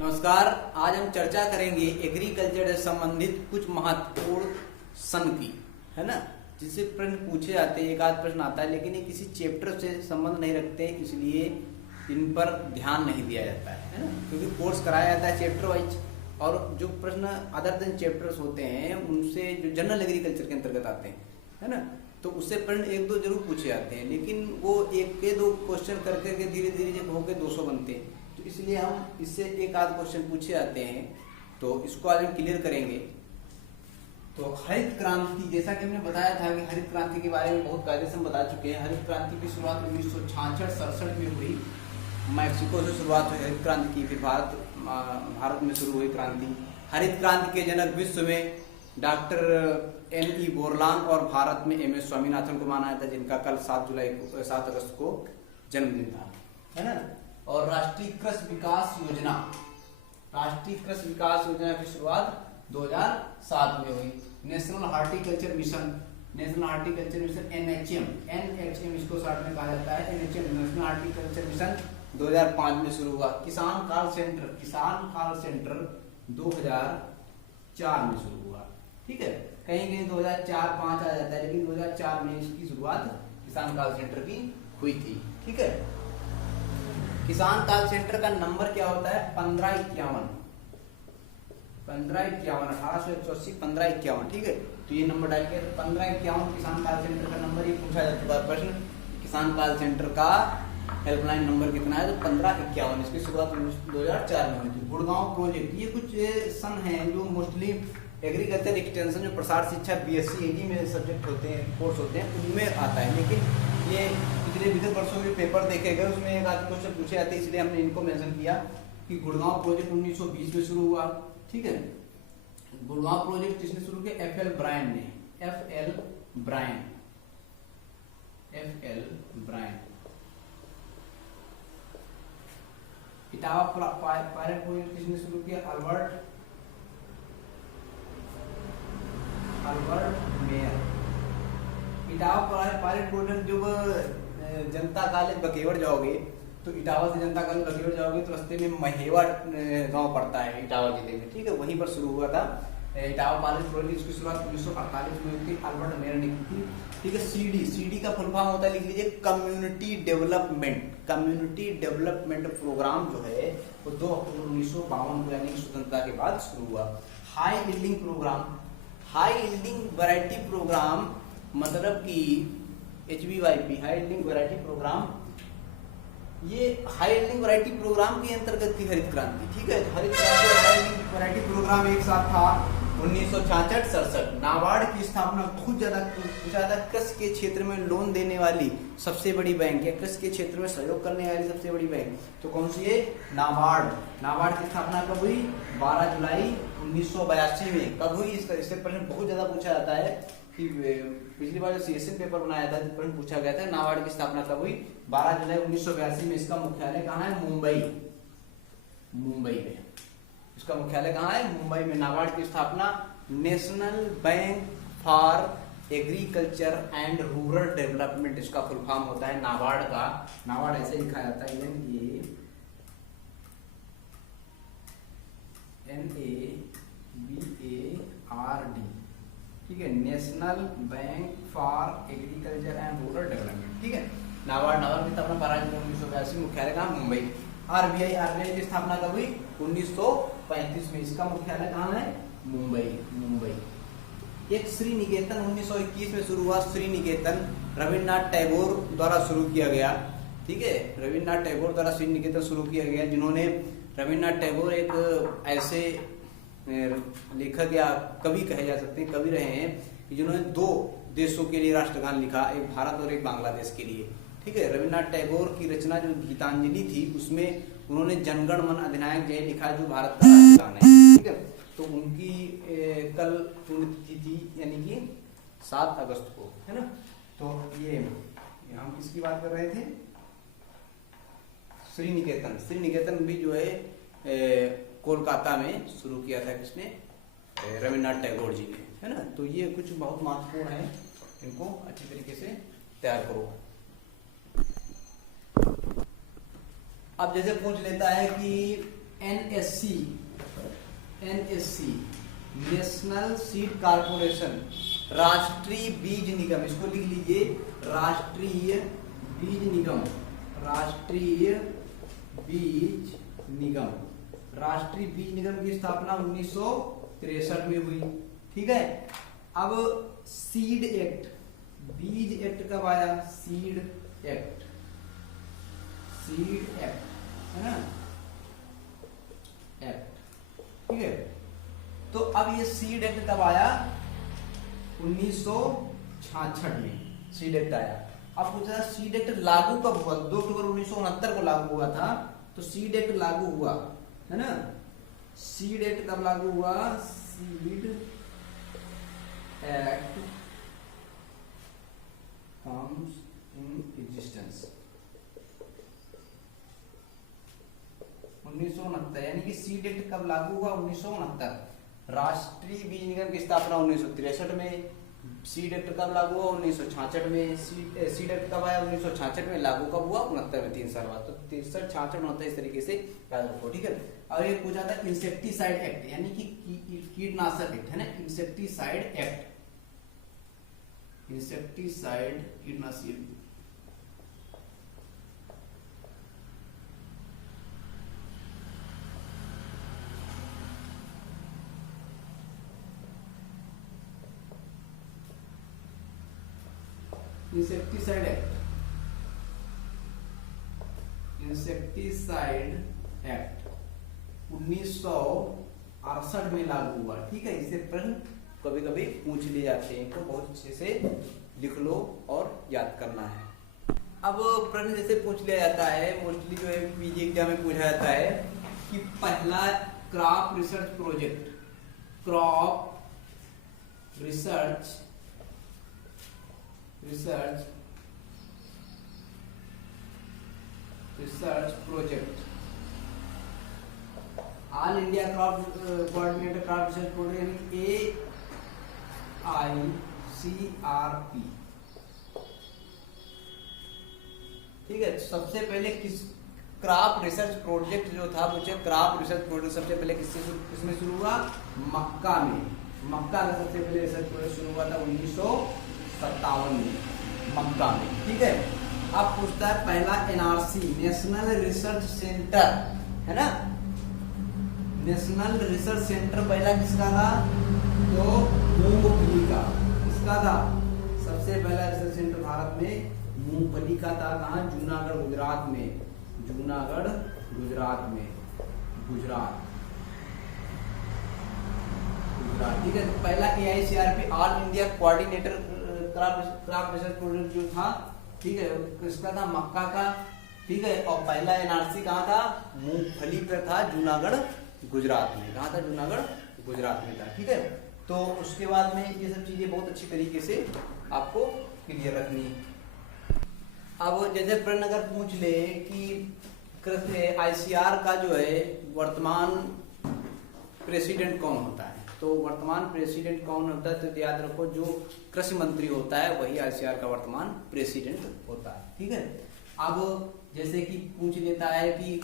नमस्कार। आज हम चर्चा करेंगे एग्रीकल्चर से संबंधित कुछ महत्वपूर्ण सन की, है ना, जिससे प्रश्न पूछे जाते हैं। एक आध प्रश्न आता है लेकिन ये किसी चैप्टर से संबंध नहीं रखते, इसलिए इन पर ध्यान नहीं दिया जाता है ना, क्योंकि कोर्स कराया जाता है चैप्टर वाइज। और जो प्रश्न अदर देन चैप्टर्स होते हैं उनसे जो जनरल एग्रीकल्चर के अंतर्गत आते हैं, है ना, तो उससे प्रश्न एक दो जरूर पूछे जाते हैं, लेकिन वो एक के दो क्वेश्चन करके धीरे धीरे जब होकर 200 बनते हैं, तो इसलिए हम इससे एक आध क्वेश्चन पूछे जाते हैं। तो इसको आज हम क्लियर करेंगे। तो हरित क्रांति, जैसा कि हमने बताया था कि हरित क्रांति के बारे में बहुत कायदे से हम बता चुके हैं। हरित क्रांति की शुरुआत 1966-67 में हुई। मैक्सिको से शुरुआत हुई हरित क्रांति की, फिर भारत में शुरू हुई क्रांति। हरित क्रांति के जनक विश्व में डॉक्टर N.E. बोरलान और भारत में M.S. स्वामीनाथन को माना जाता है, जिनका कल 7 अगस्त को जन्मदिन था, है ना। और राष्ट्रीय कृषि विकास योजना की शुरुआत 2007 में हुई। नेशनल हार्टिकल्चर मिशन NHM इसको शॉर्ट में कहा जाता है, NHM नेशनल हार्टिकल्चर मिशन 2005 में शुरू हुआ। किसान कॉल सेंटर 2004 में शुरू हुआ। ठीक है, कहीं 2004-05 आ जाता है, लेकिन 2004 में इसकी शुरुआत किसान कॉल सेंटर की हुई थी। ठीक है, किसान कॉल सेंटर का नंबर क्या होता है? 1551 1551। ठीक है, तो ये नंबर डाल के 1551 किसान कॉल सेंटर का नंबर, ये पूछा जा चुका है प्रश्न। किसान कॉल सेंटर का हेल्पलाइन नंबर कितना है? तो 1551। इसकी शुरुआत 2004 में हुई थी। गुड़गांव प्रोजेक्ट, ये कुछ सन हैं जो मोस्टली एग्रीकल्चर एक्सटेंशन, जो प्रसार शिक्षा BSc AG में सब्जेक्ट होते हैं, कोर्स होते हैं, उनमें आता है। लेकिन ये पिछले विगत वर्षों के पेपर देखे गए, उसमें एक आध क्वेश्चन पूछे जाते हैं, इसलिए हमने इनको मेंशन किया कि गुड़गांव प्रोजेक्ट 1920 में शुरू हुआ। ठीक है, गुड़गांव प्रोजेक्ट किसने शुरू किया? FL ब्रायन ने। इटावा पायलट प्रोजेक्ट किसने शुरू किया? Albert Mayer. Etawah pilot project जब जनता कॉलेज बकेवड़ जाओगे, तो इटावा से जनता कॉलेज बकेवड़ जाओगे तो रास्ते में महेवा गांव पड़ता है इटावा जिले में। ठीक है, वहीं पर शुरू हुआ था इटावा पायलट प्रोजेक्ट। इसकी शुरुआत 1948 में हुई थी, अल्बर्ट मेयर ने की थी। ठीक है, CD का फुल फॉर्म होता है, लिख लीजिए, कम्युनिटी डेवलपमेंट प्रोग्राम जो है वो 2 अक्टूबर 1952 को, यानी स्वतंत्रता के बाद शुरू हुआ। हाई यील्डिंग वैरायटी प्रोग्राम, मतलब कि HVYP, high yielding variety programme, ये हाई यील्डिंग वैरायटी प्रोग्राम के अंतर्गत थी हरित क्रांति। ठीक है, हरित क्रांति और हाई यील्डिंग वैरायटी प्रोग्राम एक साथ था 1966-67। नाबार्ड की स्थापना बहुत ज्यादा कृषि के क्षेत्र में लोन देने वाली सबसे बड़ी बैंक है, कृषि के क्षेत्र में सहयोग करने वाली सबसे बड़ी बैंक तो कौन सी है? नाबार्ड की स्थापना कब हुई? 12 जुलाई 1982 में। कब हुई? इससे प्रश्न बहुत ज्यादा पूछा जाता है कि पिछली बार जो CSN पेपर बनाया था, प्रश्न पूछा गया था नाबार्ड की स्थापना कब हुई? 12 जुलाई 1982 में। इसका मुख्यालय कहाँ है? मुंबई में। इसका मुख्यालय कहाँ है? मुंबई में। नाबार्ड की स्थापना national bank for agriculture and rural development, इसका फुल फॉर्म होता है नाबार्ड का। नाबार्ड ऐसे लिखा जाता है, NABARD। ठीक है, national bank for agriculture and rural development. ठीक है, नाबार्ड की स्थापना 12 जुलाई 1982, मुख्यालय कहाँ? मुंबई। RBI की स्थापना कब हुई? 1935 में। इसका मुख्यालय कहाँ है? मुंबई। एक श्री निकेतन 1921 में शुरू हुआ। श्री निकेतन रविन्द्रनाथ टैगोर द्वारा शुरू किया गया। ठीक है, रविन्द्रनाथ टैगोर द्वारा श्री निकेतन शुरू किया गया, जिन्होंने, रविन्द्रनाथ टैगोर एक ऐसे लेखक या कवि कहे जा सकते हैं, कवि रहे हैं जिन्होंने 2 देशों के लिए राष्ट्रगान लिखा, एक भारत और एक बांग्लादेश के लिए। ठीक है, रविन्द्रनाथ टैगोर की रचना जो गीतांजलि थी, उसमें उन्होंने जनगण मन अधिनायक जय लिखा, जो भारत का राष्ट्रगान है। ठीक है, तो उनकी कल पुण्यतिथि थी, यानी कि 7 अगस्त को, है ना। तो ये हम किसकी बात कर रहे थे? श्री निकेतन भी जो है कोलकाता में शुरू किया था, किसने? रविन्द्रनाथ टैगोर जी ने, है ना। तो ये कुछ बहुत महत्वपूर्ण है, इनको अच्छी तरीके से तैयार करो। अब जैसे पूछ लेता है कि NSC, NSC national seed corporation, राष्ट्रीय बीज निगम, इसको लिख लीजिए राष्ट्रीय बीज निगम, राष्ट्रीय बीज निगम, राष्ट्रीय बीज निगम की स्थापना 1963 में हुई। ठीक है। अब सीड एक्ट, बीज एक्ट कब आया? सीड एक्ट, सीड एक्ट है ना, एक्ट। ठीक है। तो अब ये सीड एक्ट कब आया? 1966 में सीड एक्ट आया। अब पूछा सीड एक्ट लागू कब हुआ? 2 अक्टूबर 1969 को लागू हुआ था। तो सीड एक्ट लागू हुआ है ना, सीड एक्ट कब लागू हुआ? Seed act comes in existence 1969, यानी कि सीड एक्ट कब लागू हुआ? 1969। राष्ट्रीय बीज निगम की स्थापना 1963 में, सीड एक्ट कब लागू हुआ? 1966 में। सीड एक्ट कब आया? 1966 में। लागू कब हुआ? 69 में, 3 साल बाद। तो 63, 66, 69 इस तरीके से याद रखो। ठीक है। और ये पूछा था इंसेक्टिसाइड एक्ट, यानी कि कीटनाशक एक्ट है ना, इंसेक्टिसाइड एक्ट, इंसेक्टिसाइड कीटनाशक। इंसेक्टिसाइड एक्ट, इंसेक्टिसाइड एक्ट 1968 में लागू हुआ। ठीक है। इसे प्रश्न कभी कभी पूछ लिए जाते हैं, इनको बहुत अच्छे से लिख लो और याद करना है। अब प्रश्न जैसे पूछ लिया जाता है, मोस्टली जो है पीजी एग्जाम में पूछा जाता है कि पहला crop research project, crop research project, all India crop coordinator crop research project, AICRP। ठीक है। सबसे पहले किस क्रॉप रिसर्च प्रोजेक्ट जो था, मुझे क्रॉप रिसर्च प्रोजेक्ट सबसे पहले किसमें शुरू हुआ? मक्का में। मक्का का सबसे पहले रिसर्च प्रोजेक्ट शुरू हुआ था 1957 में, मक्का में। ठीक है। अब पूछता है पहला NRC, नेशनल रिसर्च सेंटर है ना, नेशनल रिसर्च सेंटर पहला किसका था? तो मूंगफली का। किसका था? सबसे पहला रिसर्च सेंटर भारत में मूंगफली का था। कहाँ? जूनागढ़ गुजरात में, जूनागढ़ गुजरात में, गुजरात। ठीक है। पहला AICRP, all India coordinator crop research project जो था, ठीक है, किसका था? मक्का का। ठीक है। और पहला NRC कहाँ था? मूंगफली पर था, जूनागढ़ गुजरात में। कहाँ था? जूनागढ़ गुजरात में था। ठीक है। तो उसके बाद में ये सब चीजें बहुत अच्छी तरीके से आपको क्लियर रखनी है। अब जैसे प्रश्न अगर पूछ ले कि ICR का जो है वर्तमान प्रेसिडेंट कौन होता है, तो वर्तमान प्रेसिडेंट कौन होता है? तो याद रखो जो कृषि मंत्री होता है वही ICR का वर्तमान प्रेसिडेंट होता है। ठीक है। अब जैसे कि पूछ लेता है कि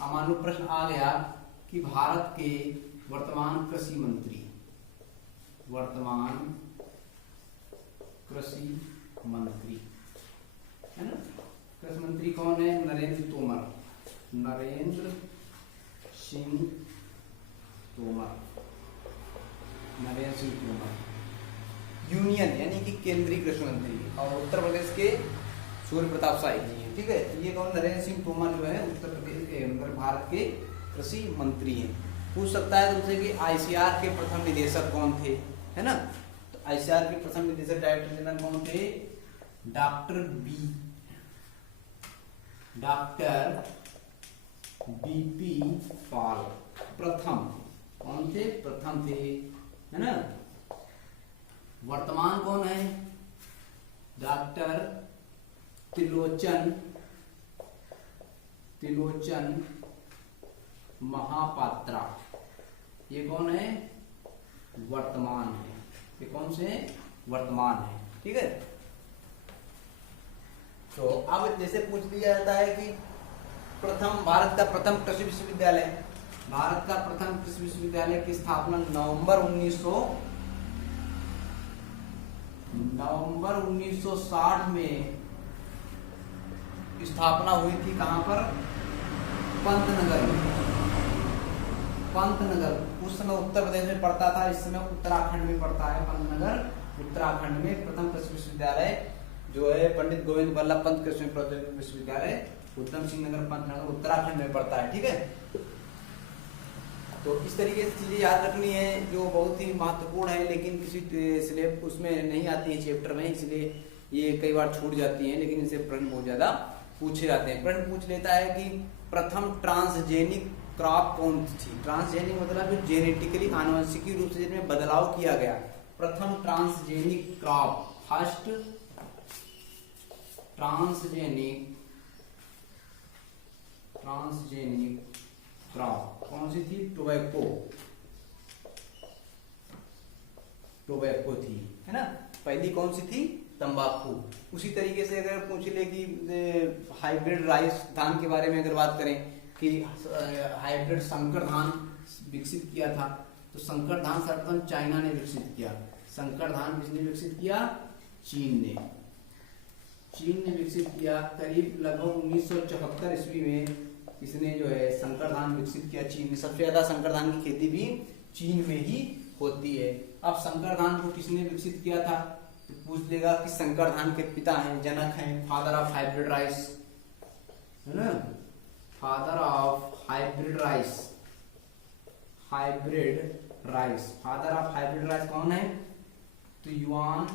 अमानु प्रश्न आ गया कि भारत के वर्तमान कृषि मंत्री, वर्तमान कृषि मंत्री है ना, कृषि मंत्री कौन है? नरेंद्र तोमर, नरेंद्र सिंह तोमर, नरेंद्र सिंह तोमर। यूनियन यानी कि केंद्रीय कृषि मंत्री, और उत्तर प्रदेश के सूर्य प्रताप शाही जी हैं। ठीक है। ये कौन? नरेंद्र सिंह तोमर जो है उत्तर प्रदेश भारत के कृषि मंत्री हैं। पूछ सकता है तुमसे कि ICR के प्रथम निदेशक कौन थे, है ना। तो ICR के प्रथम निदेशक डायरेक्टर जनरल कौन थे? डॉक्टर BP पाल। प्रथम कौन थे? प्रथम थे, है ना। वर्तमान कौन है? डॉक्टर त्रिलोचन महापात्रा। ये कौन है? वर्तमान है। ये कौन से? वर्तमान है। ठीक है। तो अब जैसे पूछ लिया जाता है कि प्रथम, भारत का प्रथम कृषि विश्वविद्यालय, भारत का प्रथम कृषि विश्वविद्यालय की स्थापना नवंबर 1960 में स्थापना हुई थी। कहां पर? पंतनगर में। पंतनगर उस समय उत्तर प्रदेश में पड़ता था, इस समय उत्तराखंड में पड़ता है। पंतनगर उत्तराखंड में प्रथम कृषि विश्वविद्यालय जो है पंडित गोविंद बल्लभ पंत कृषि प्रौद्योगिकी विश्वविद्यालय उधम सिंह नगर पंतनगर उत्तराखंड में पड़ता है। ठीक है, तो इस तरीके से चीजें याद रखनी है जो बहुत ही महत्वपूर्ण है, लेकिन किसी सिलेबस उसमें नहीं आती है चैप्टर में, इसलिए ये कई बार छूट जाती हैं, लेकिन इनसे प्रश्न बहुत ज्यादा पूछे जाते हैं। प्रश्न पूछ लेता है कि प्रथम ट्रांसजेनिक क्रॉप कौन थी? ट्रांसजेनिक मतलब जो जेनेटिकली आनुवंशिकी रूप से जिसमें बदलाव किया गया। प्रथम transgenic crop, first transgenic crop कौन सी थी? टोबैको थी, है ना। पहली कौन सी थी? तंबाकू। उसी तरीके से अगर पूछ ले कि हाइब्रिड राइस धान के बारे में अगर बात करें कि हाइब्रिड संकर धान विकसित किया था, तो संकर धान सर्वप्रथम चाइना ने विकसित किया। संकर धान किसने विकसित किया? चीन ने विकसित किया। करीब लगभग 1974 ईस्वी में इसने जो है संकर धान विकसित किया चीन में। सबसे ज्यादा संकर धान की खेती भी चीन में ही होती है। अब संकर धान को किसने विकसित किया था? तो पूछ लेगा कि संकर धान के पिता हैं, जनक हैं, फादर ऑफ हाइब्रिड राइस, है ना, father of hybrid rice. Father of hybrid rice कौन है? तो युआन,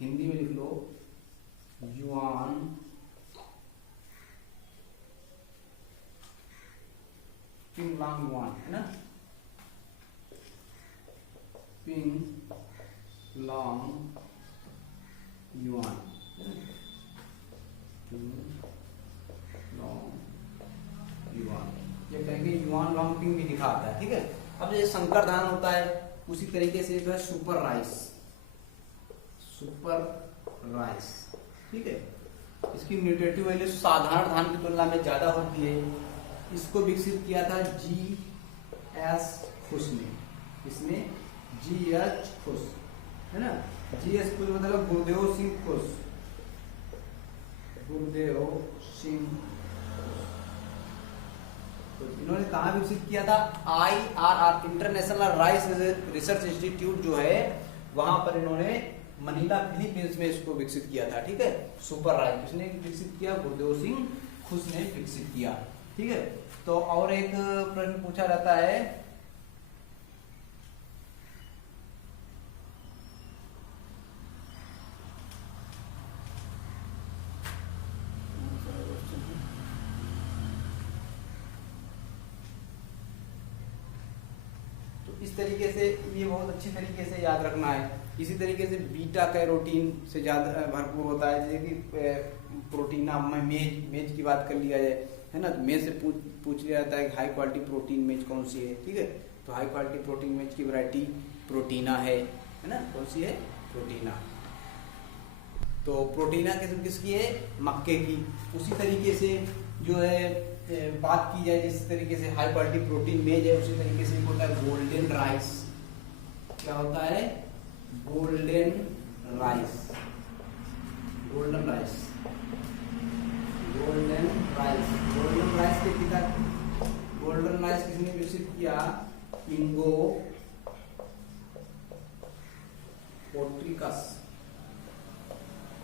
हिंदी में लिख लो, युआन पिंगलांग युआन, है ना, पिंगलांग युआन, ये कहेंगे युआन लॉन्गपिंग भी लिखा आता है। ठीक है, अब ये संकर धान होता है, उसी तरीके से जो है सुपर राइस, ठीक है, इसकी न्यूट्रिटिव वैल्यू साधारण धान की तुलना में ज्यादा होती है। इसको विकसित किया था GS खुश ने। इसने GH खुश, है ना, GS खुश मतलब गुरुदेव सिंह खुश। तो इन्होंने कहाँ विकसित किया था? IRR international rice research institute जो है वहां पर इन्होंने मनीला फिलीपींस में इसको विकसित किया था। ठीक है, सुपर राइस किसने विकसित किया? गुरुदेव सिंह खुश ने विकसित किया। ठीक है, तो और एक प्रश्न पूछा जाता है, तो इस तरीके से ये बहुत अच्छी तरीके से याद रखना है। इसी तरीके से बीटा कैरोटीन से ज्यादा भरपूर होता है, जैसे कि प्रोटीन, मेज की बात कर लिया जाए, है ना, तो मेज से पूछ लिया जाता है कि हाई क्वालिटी प्रोटीन मेज कौन सी है। ठीक है, तो हाई क्वालिटी प्रोटीन मेज की वैरायटी प्रोटीना है ना, कौन सी है? प्रोटीना। तो प्रोटीना किस्म किसकी है? मक्के की। उसी तरीके से जो है बात की जाए, जिस तरीके से हाई क्वालिटी प्रोटीन मेज है, उसी तरीके से होता है गोल्डन राइस। क्या होता है? गोल्डन राइस के पिता, गोल्डन राइस किसने विकसित किया? इंगो पोट्रिकस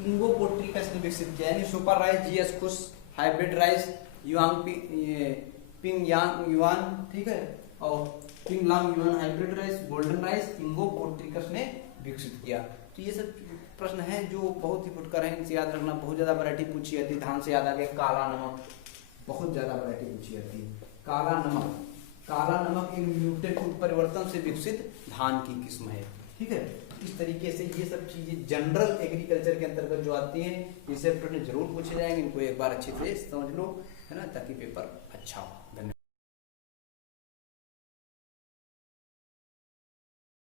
ने विकसित किया। यानी सुपर राइस GS खुश, हाइब्रिड राइस पिंगयांग युआन, ठीक है, और Pinglang Yuan hybrid rice, golden rice Ingo Potrykus ने विकसित किया। तो ये सब प्रश्न हैं जो बहुत ही फुटकर हैं, इनसे याद रखना। बहुत ज्यादा वैरायटी पूछी जाती है। धान से याद आ गया काला नमक, बहुत ज्यादा वैरायटी पूछी जाती है। काला नमक एक म्यूटेंट उत्परिवर्तन से विकसित धान की किस्म है। ठीक है, इस तरीके से ये सब चीजें जनरल एग्रीकल्चर के अंतर्गत जो आती हैं, ये सब प्रश्न जरूर पूछे जाएंगे। इनको एक बार अच्छे से समझ लो, है ना, ताकि पेपर अच्छा हो।